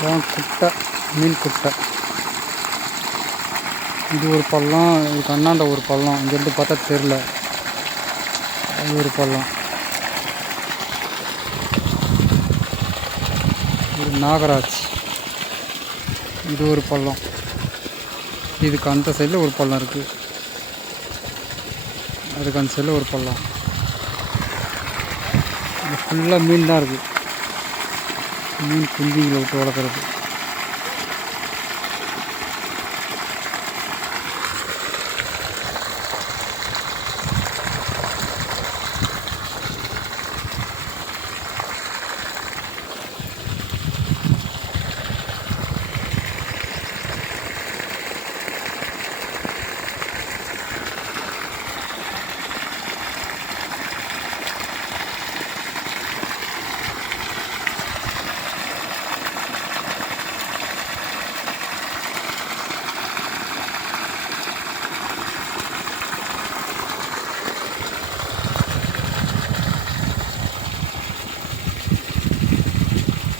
அதான் குட்டை, மீன் குட்டை. இது ஒரு பள்ளம், இதுக்கு அண்ணாண்ட ஒரு பள்ளம். இங்கேருந்து பார்த்தா தெரில, அது ஒரு பள்ளம். இது நாகராஜ், இது ஒரு பள்ளம். இதுக்கு அந்த சைடில் ஒரு பள்ளம் இருக்குது, அதுக்கு அந்த சைடில் ஒரு பள்ளம். இது ஃபுல்லாக மீன் தான் இருக்குது. மீன் குஞ்சுங்களை விட்டு வளர்க்குறது.